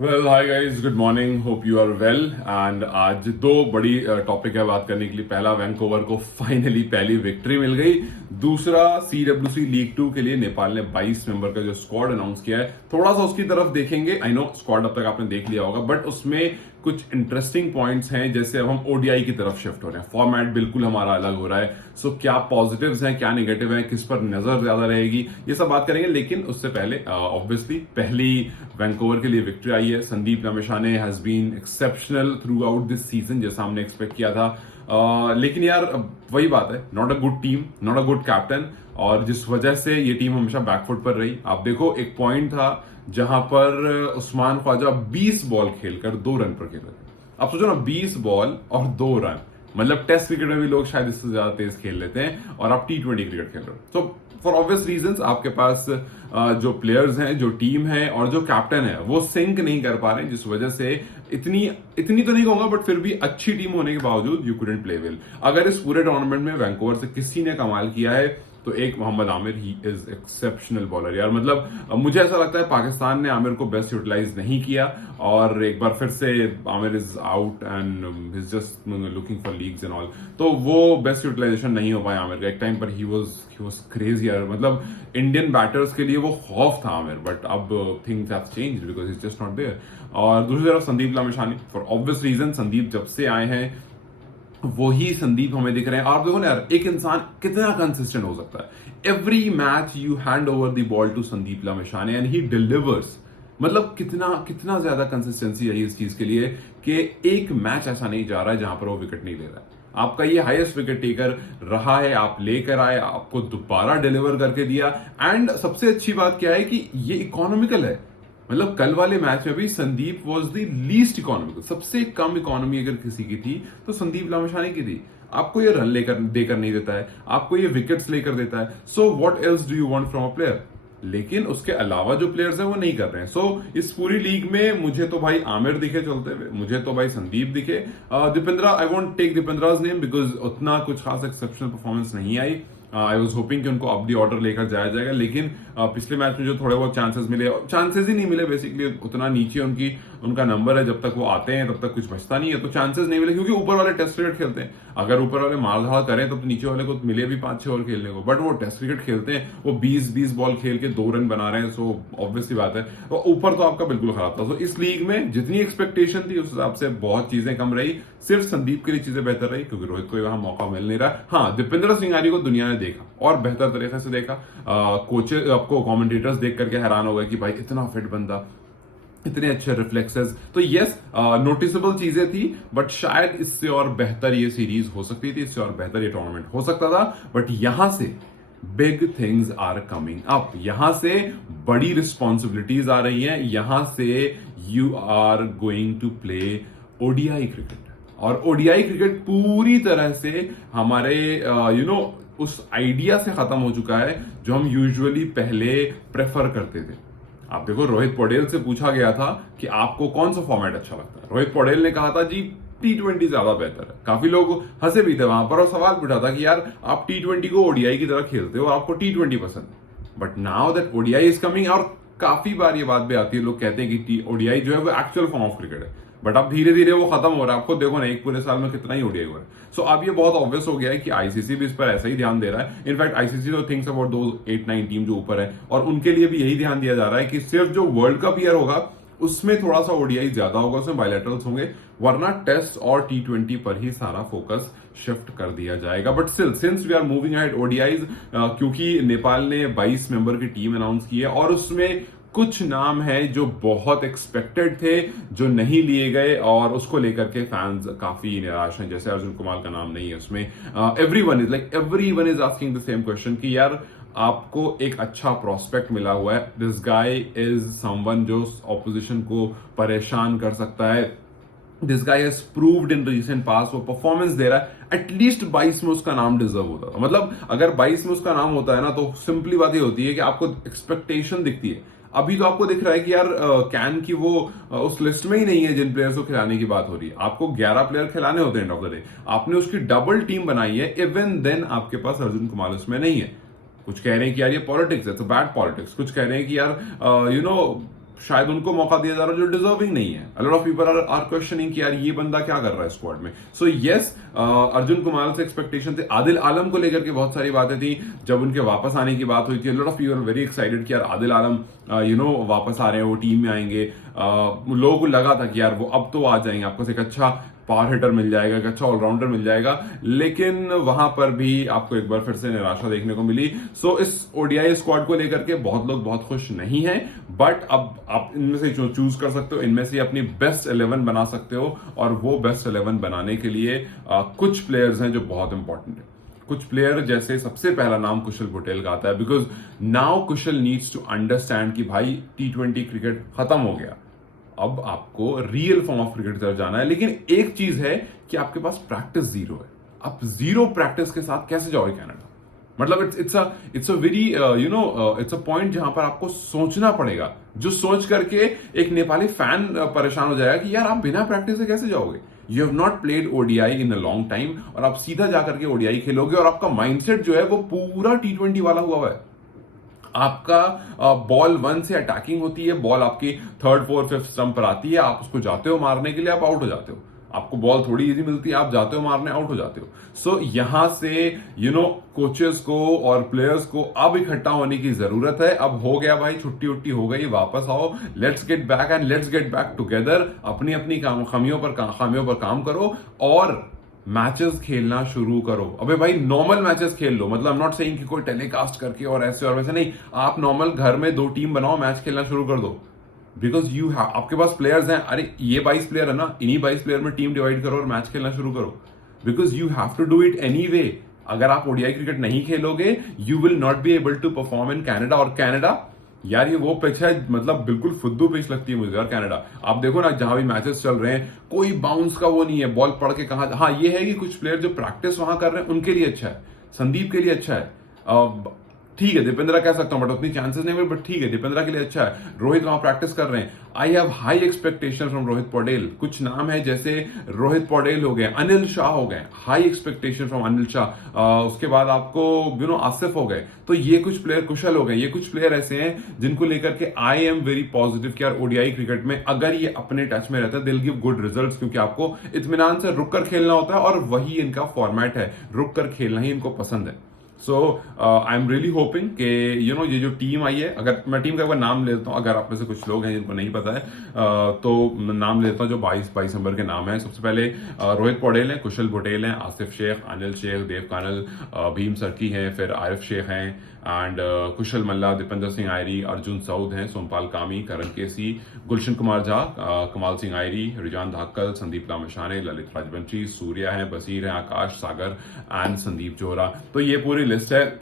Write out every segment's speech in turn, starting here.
Well hi guys, good morning, hope you are well. And आज दो बड़ी topic है बात करने के लिए। पहला, वैंकूवर को फाइनली पहली विक्ट्री मिल गई। दूसरा, CWC लीग 2 के लिए नेपाल ने 22 मेंबर का जो स्क्वाड अनाउंस किया है, थोड़ा सा उसकी तरफ देखेंगे। आई नो स्क्वाड अब तक आपने देख लिया होगा, बट उसमें कुछ इंटरेस्टिंग पॉइंट्स हैं। जैसे अब हम ओडीआई की तरफ शिफ्ट हो रहे हैं, फॉर्मेट बिल्कुल हमारा अलग हो रहा है। सो क्या पॉजिटिव्स हैं, क्या नेगेटिव हैं, किस पर नजर ज्यादा रहेगी, ये सब बात करेंगे। लेकिन उससे पहले ऑब्वियसली पहली वैंकूवर के लिए विक्ट्री आई है। Sandeep Lamichhane has been exceptional throughout this season, जैसा हमने एक्सपेक्ट किया था। लेकिन यार वही बात है, not a good team, not a good captain, और जिस वजह से ये टीम हमेशा बैकफुट पर रही। आप देखो, एक पॉइंट था जहां पर उस्मान ख्वाजा 20 बॉल खेलकर 2 रन पर खेल रहे थे। आप सोचो ना, 20 बॉल और 2 रन, मतलब टेस्ट क्रिकेट में भी लोग शायद इससे ज्यादा तेज खेल लेते हैं, और आप T20 क्रिकेट खेल रहे हो। सो फॉर ऑब्वियस रीजंस आपके पास जो प्लेयर्स हैं, जो टीम है और जो कैप्टन है, वो सिंक नहीं कर पा रहे हैं, जिस वजह से इतनी इतनी तो नहीं कहूंगा, बट फिर भी अच्छी टीम होने के बावजूद यू कुडंट प्ले वेल। अगर इस पूरे टूर्नामेंट में वैंकूवर से किसी ने कमाल किया है तो एक Mohammad Aamir. He is exceptional bowler यार। मतलब मुझे ऐसा लगता है पाकिस्तान ने आमिर को बेस्ट यूटिलाइज नहीं किया, और एक बार फिर से Aamir is out and is just looking for leagues and all, तो वो बेस्ट यूटिलाइजेशन नहीं हो पाया आमिर का। एक टाइम पर ही वाज क्रेजी यार। मतलब इंडियन बैटर्स के लिए वो खौफ था आमिर, बट अब things have changed because is just not there. और दूसरी तरफ Sandeep Lamichhane, for obvious reason, Sandeep जब से आए हैं वही संदीप हमें दिख रहे हैं। आप देखो ना यार, एक इंसान कितना कंसिस्टेंट हो सकता है। Every match you hand over the ball to Sandeep Lamichhane and he delivers. मतलब कितना कितना ज्यादा कंसिस्टेंसी है इस चीज के लिए कि एक मैच ऐसा नहीं जा रहा है जहां पर वो विकेट नहीं ले रहा है। आपका ये हाईएस्ट विकेट टेकर रहा है, आप लेकर आए, आपको दोबारा डिलीवर करके दिया। एंड सबसे अच्छी बात क्या है कि ये इकोनॉमिकल है। मतलब कल वाले मैच में भी Sandeep was the least economical, सबसे कम इकोनॉमी अगर किसी की थी तो संदीप लामिछाने की थी। आपको ये रन लेकर देकर नहीं देता है, आपको ये विकेट्स लेकर देता है। So what else do you want from a player? लेकिन उसके अलावा जो प्लेयर्स हैं वो नहीं कर रहे हैं। सो इस पूरी लीग में मुझे तो भाई आमिर दिखे चलते हुए, मुझे तो भाई संदीप दिखे। Dipendra, I won't take Dipendra's name because उतना कुछ खास एक्सेप्शनल परफॉर्मेंस नहीं आई। आई वॉज होपिंग कि उनको अब दी ऑर्डर लेकर जाया जाएगा, लेकिन पिछले मैच में जो थोड़े बहुत चांसेस मिले, चांसेस ही नहीं मिले बेसिकली। उतना नीचे उनका नंबर है, जब तक वो आते हैं तब तक कुछ बचता नहीं है, तो चांसेस नहीं मिले क्योंकि ऊपर वाले टेस्ट क्रिकेट खेलते हैं। अगर ऊपर वाले मारधाड़ करें तो नीचे वाले को मिले भी 5-6 ओवर खेलने को, बट वो टेस्ट क्रिकेट खेलते हैं, वो 20-20 बॉल खेल के 2 रन बना रहे हैं। सो ऑब्वियसली बात है, तो ऊपर तो आपका बिल्कुल खराब था। सो इस लीग में जितनी एक्सपेक्टेशन थी उस हिसाब से बहुत चीजें कम रही। सिर्फ संदीप के लिए चीजें बेहतर रही क्योंकि रोहित को वहां मौका मिल नहीं रहा। हाँ, दीपेंद्र सिंगारी को दुनिया ने देखा और बेहतर तरीके से देखा। कोचेस, आपको कमेंटेटर्स देख करके हैरान हो गए कि भाई इतना फिट बंदा, इतने अच्छे रिफ्लेक्सेस। तो यस, नोटिसेबल चीजें थी, बट शायद इससे और बेहतर ये सीरीज हो सकती थी, इससे और बेहतर ये टूर्नामेंट हो सकता था। बट यहां से big things are coming up, यहां से बड़ी रिस्पॉन्सिबिलिटीज आ रही हैं। यहां से you are going to play ODI cricket, और ओडीआई क्रिकेट पूरी तरह से हमारे उस आइडिया से खत्म हो चुका है जो हम यूजुअली पहले प्रेफर करते थे। आप देखो, रोहित पटेल से पूछा गया था कि आपको कौन सा फॉर्मेट अच्छा लगता है। रोहित पटेल ने कहा था जी T20 ज्यादा बेहतर है। काफी लोग हंसे भी थे वहां पर, और सवाल पूछा था कि यार आप T20 को ओडीआई की तरह खेलते हो, आपको T20 पसंद है। But now that ODI is coming, और काफी बार ये बात भी आती है, लोग कहते हैं कि ओडीआई जो है वो एक्चुअल फॉर्म ऑफ क्रिकेट है, बट अब धीरे धीरे वो खत्म हो रहा है। आपको देखो ना, एक पूरे साल में कितना ही ओडीआई हुआ है। सो अब ये बहुत ऑब्वियस हो गया है कि आईसीसी भी इस पर ऐसा ही ध्यान दे रहा है। इनफैक्ट आईसीसी तो थिंक्स अबाउट दो 8-9 टीम जो ऊपर है, और उनके लिए भी यही ध्यान दिया जा रहा है कि सिर्फ जो वर्ल्ड कप ईयर होगा उसमें थोड़ा सा ओडीआई ज्यादा होगा, उसमें बायलैटरल्स होंगे, वरना टेस्ट और T20 पर ही सारा फोकस शिफ्ट कर दिया जाएगा। But still, since we are moving ahead ODIs, क्योंकि नेपाल ने 22 मेंबर की टीम अनाउंस की है, और उसमें कुछ नाम है जो बहुत एक्सपेक्टेड थे, जो नहीं लिए गए, और उसको लेकर के फैंस काफी निराश हैं। जैसे अर्जुन कुमार का नाम नहीं है उसमें। Everyone is asking the same question कि यार आपको एक अच्छा प्रोस्पेक्ट मिला हुआ है, दिस गाय इज समवन जो ऑपोजिशन को परेशान कर सकता है, this guy has proved in recent past, वो परफॉर्मेंस दे रहा है। एटलीस्ट 22 में उसका नाम डिजर्व होता था। मतलब अगर 22 में उसका नाम होता है ना, तो सिंपली बात ये होती है कि आपको एक्सपेक्टेशन दिखती है। अभी तो आपको दिख रहा है कि यार कैन की वो उस लिस्ट में ही नहीं है जिन प्लेयर्स को खिलाने की बात हो रही है। आपको 11 प्लेयर खिलाने होते हैं एंड ऑफ द डे, आपने उसकी डबल टीम बनाई है, इवन देन आपके पास अर्जुन कुमार उसमें नहीं है। कुछ कह रहे हैं कि यार ये पॉलिटिक्स है, तो बैड पॉलिटिक्स। कुछ कह रहे हैं कि यार शायद उनको मौका दिया जा रहा है जो डिजर्विंग नहीं है। A lot of people are questioning कि यार ये बंदा क्या कर रहा है स्क्वाड में। सो यस, अर्जुन कुमार से एक्सपेक्टेशन थे, आदिल आलम को लेकर के बहुत सारी बातें थी जब उनके वापस आने की बात हुई थी। अ lot of people very excited कि यार आदिल आलम वापस आ रहे हैं, वो टीम में आएंगे। लोगों को लगा था कि यार वो अब तो आ जाएंगे, आपको एक अच्छा पावर हिटर मिल जाएगा, एक अच्छा ऑलराउंडर मिल जाएगा, लेकिन वहां पर भी आपको एक बार फिर से निराशा देखने को मिली। सो इस ओडीआई स्क्वाड को लेकर के बहुत लोग बहुत खुश नहीं हैं, बट अब आप इनमें से चूज कर सकते हो, इनमें से अपनी बेस्ट 11 बना सकते हो, और वो बेस्ट 11 बनाने के लिए कुछ प्लेयर्स हैं जो बहुत इंपॉर्टेंट है। कुछ प्लेयर जैसे सबसे पहला नाम कुशल पटेल का आता है, because now Kushal needs to understand कि भाई T20 क्रिकेट खत्म हो गया, अब आपको रियल फॉर्म ऑफ क्रिकेट की तरफ जाना है। लेकिन एक चीज है कि आपके पास प्रैक्टिस जीरो है। आप जीरो प्रैक्टिस के साथ कैसे जाओगे कनाडा? मतलब it's a very it's a point जहां पर आपको सोचना पड़ेगा, जो सोच करके एक नेपाली फैन परेशान हो जाएगा कि यार आप बिना प्रैक्टिस से कैसे जाओगे। You have not played ODI in a long time, और आप सीधा जाकर के ओडीआई खेलोगे, और आपका माइंडसेट जो है वो पूरा T20 वाला हुआ है। आपका बॉल 1 से अटैकिंग होती है, बॉल आपकी 3rd 4th 5th स्टंप पर आती है, आप उसको जाते हो मारने के लिए, आप आउट हो जाते हो। आपको बॉल थोड़ी इजी मिलती है, आप जाते हो मारने, आउट हो जाते हो। सो यहां से कोचेस को और प्लेयर्स को अब इकट्ठा होने की जरूरत है। अब हो गया भाई, छुट्टी उट्टी हो गई, वापस आओ, let's get back and let's get back together. अपनी अपनी खामियों पर काम करो और मैचेस खेलना शुरू करो। अबे भाई नॉर्मल मैचेस खेल लो, मतलब आई एम नॉट सेइंग कि कोई टेलीकास्ट करके और ऐसे और वैसे नहीं, आप नॉर्मल घर में 2 टीम बनाओ, मैच खेलना शुरू कर दो। बिकॉज यू हैव, आपके पास प्लेयर्स हैं, अरे ये 22 प्लेयर है ना, इन्हीं 22 प्लेयर में टीम डिवाइड करो और मैच खेलना शुरू करो, because you have to do it anyway. अगर आप ओडीआई क्रिकेट नहीं खेलोगे, you will not be able to perform in Canada. और कैनेडा यार, ये वो पिच है, मतलब बिल्कुल फुद्दू पिच लगती है मुझे यार कैनेडा। आप देखो ना, जहां भी मैचेस चल रहे हैं, कोई बाउंस का वो नहीं है, बॉल पड़ के कहां। हाँ, ये है कि कुछ प्लेयर जो प्रैक्टिस वहां कर रहे हैं उनके लिए अच्छा है, संदीप के लिए अच्छा है, ठीक है, दीपेंद्रा कह सकता हूं बट उतनी चांसेस नहीं हुए, बट ठीक है, दीपेंद्रा के लिए अच्छा है। रोहित वहां प्रैक्टिस कर रहे हैं। I have high expectation from Rohit Patel. कुछ नाम है जैसे रोहित पटेल हो गए, अनिल शाह हो गए, high expectation from Anil Shah. उसके बाद आपको आसिफ हो गए। तो ये कुछ प्लेयर, कुशल हो गए, ये कुछ प्लेयर ऐसे हैं जिनको लेकर के आई एम वेरी पॉजिटिव कि यार ओडीआई क्रिकेट में अगर ये अपने टच में रहता है, दिल गिव गुड रिजल्ट्स, क्योंकि आपको इत्मीनान से रुक कर खेलना होता है, और वही इनका फॉर्मेट है, रुक कर खेलना ही इनको पसंद है। सो आई एम रियली होपिंग कि ये जो टीम आई है, अगर मैं टीम का एक बार नाम ले लेता हूँ, अगर आप में से कुछ लोग हैं जिनको नहीं पता है तो नाम लेता हूँ जो 22 नंबर के नाम है। सबसे पहले रोहित पटेल हैं, कुशल पटेल हैं, आसिफ शेख, अनिल शेख, देव कानल, भीम सर्की हैं, फिर आरिफ शेख हैं, एंड कुशल मल्ला, दीपेंद्र सिंह आयरी, अर्जुन सऊद हैं, सोमपाल कामी, करण केसी, गुलशन कुमार झा, कमाल सिंह आयरी, रिजान धाकल, संदीप लामिशाने, ललित राजवंशी, सूर्या हैं, बसीर हैं, आकाश, सागर एंड संदीप जोहरा। तो ये पूरी लिस्ट है।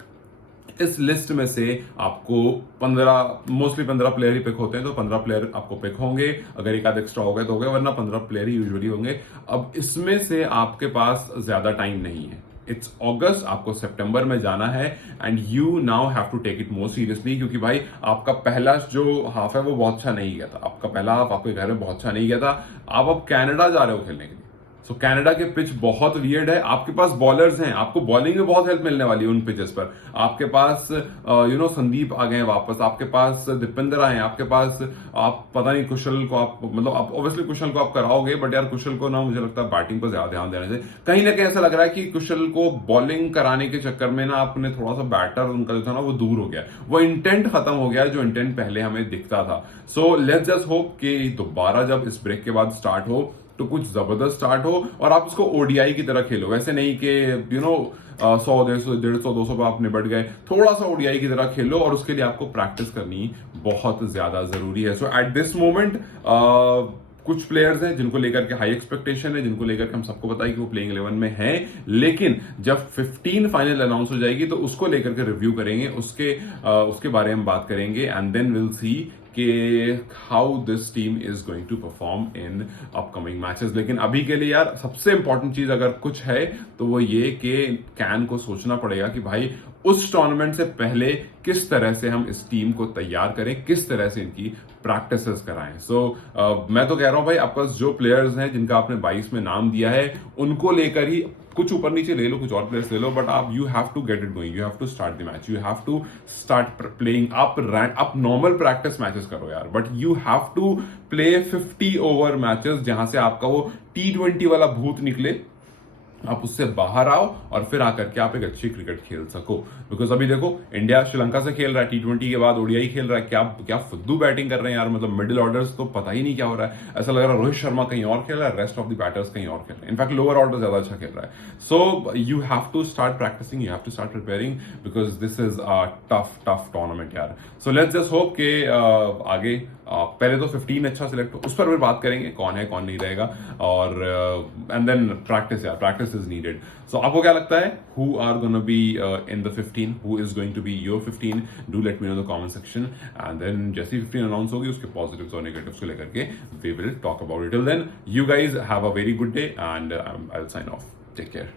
इस लिस्ट में से आपको 15 प्लेयर ही पिक होते हैं, तो 15 प्लेयर आपको पिक होंगे। अगर एक आध एक्स्ट्रा हो गए तो हो गए, वरना 15 प्लेयर ही यूजुअली होंगे। अब इसमें से आपके पास ज्यादा टाइम नहीं है, इट्स अगस्त, आपको सितंबर में जाना है, and you now have to take it more seriously, क्योंकि भाई आपका पहला जो हाफ है वो बहुत अच्छा नहीं गया था। आपका पहला हाफ आपके घर में बहुत अच्छा नहीं गया था। आप अब कनाडा जा रहे हो खेलने के लिए, सो कनाडा के पिच बहुत वियर्ड है। आपके पास बॉलर्स हैं, आपको बॉलिंग में बहुत हेल्प मिलने वाली है उन पिचेस पर। आपके पास संदीप आ गए वापस, आपके पास दीपेंद्र आए, आपके पास, आप पता नहीं कुशल को आप, मतलब आप ऑब्वियसली कुशल को आप कराओगे, बट यार कुशल को ना मुझे लगता है बैटिंग पर ज्यादा ध्यान देना चाहिए। कहीं ना कहीं ऐसा लग रहा है कि कुशल को बॉलिंग कराने के चक्कर में ना आपने थोड़ा सा बैटर उनका जो था ना वो दूर हो गया, वो इंटेंट खत्म हो गया जो इंटेंट पहले हमें दिखता था। सो लेट्स जस्ट होप कि दोबारा जब इस ब्रेक के बाद स्टार्ट हो तो कुछ जबरदस्त स्टार्ट हो, और आप उसको ओडीआई की तरह खेलो। वैसे नहीं कि 100, 150, 150, 200 पे आप निपट गए, थोड़ा सा ओडीआई की तरह खेलो, और उसके लिए आपको प्रैक्टिस करनी बहुत ज्यादा जरूरी है। सो एट दिस मोमेंट कुछ प्लेयर्स हैं जिनको लेकर के हाई एक्सपेक्टेशन है, जिनको लेकर के हम सबको पता है कि वो प्लेइंग 11 में है, लेकिन जब 15 फाइनल अनाउंस हो जाएगी तो उसको लेकर के रिव्यू करेंगे, उसके बारे में बात करेंगे, एंड देन विल सी कि how this team is going to perform in upcoming matches. लेकिन अभी के लिए यार सबसे इंपॉर्टेंट चीज अगर कुछ है तो वो ये कि कैन को सोचना पड़ेगा कि भाई उस टूर्नामेंट से पहले किस तरह से हम इस टीम को तैयार करें, किस तरह से इनकी प्रैक्टिसेस कराएं। मैं तो कह रहा हूं भाई, आपके पास जो प्लेयर्स हैं जिनका आपने 22 में नाम दिया है, उनको लेकर ही कुछ ऊपर नीचे ले लो, कुछ और प्लेयर्स ले लो, बट आप you have to get it going, you have to start the match, you have to start playing. आप नॉर्मल प्रैक्टिस मैचेस करो यार, but you have to play 50 over matches, जहां से आपका वो T20 वाला भूत निकले, आप उससे बाहर आओ और फिर आकर के आप एक अच्छी क्रिकेट खेल सको। बिकॉज अभी देखो, इंडिया श्रीलंका से खेल रहा है, T20 के बाद ओडीआई खेल रहा है, क्या फुद्दू बैटिंग कर रहे हैं यार, मतलब मिडिल ऑर्डर्स तो पता ही नहीं क्या हो रहा है। ऐसा लग रहा है रोहित शर्मा कहीं और खेल रहा है, रेस्ट ऑफ द बैटर्स कहीं और खेल रहे हैं, इनफैक्ट लोअर ऑर्डर ज्यादा अच्छा खेल रहा है। So you have to start practicing, you have to start preparing, because this is a tough tournament यार। सो लेट्स जस्ट होप के आगे पहले तो 15 अच्छा सिलेक्ट हो, उस पर फिर बात करेंगे कौन है कौन नहीं रहेगा, और एंड देन प्रैक्टिस यार, प्रैक्टिस इज नीडेड। सो आपको क्या लगता है, who are gonna be in the 15, who is going to be your 15? Do let me know the comment section, and then जैसी 15 अनाउंस होगी उसके पॉजिटिव्स और नेगेटिव्स को लेकर के we will talk about it. Till then, you guys have a very good day, and I will sign off. Take care.